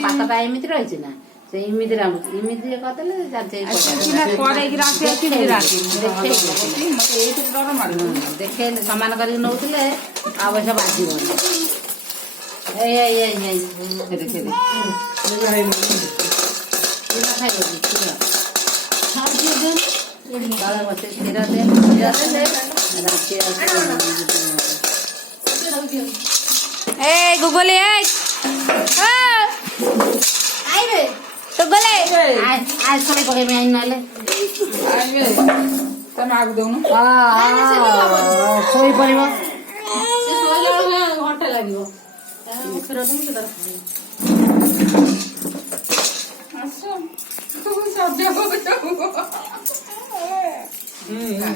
ପାତଟା ଏମିତି ରହିଛି ନା ସେ ଏମିତି ରାମ୍ବୁଛି ଏମିତି କରିଦେଲେ ଦେଖେଇଲେ ସମାନ କରିକି ନଉଥିଲେ ଆଉ ପଇସା ବାଜିବନି। गुगले तो गले आज सब पकेबे आई नले तमे आगु दउनु सोई परिबो से सोइला घंटा लागिवो फिर दिन के दर आसो तू सब जगह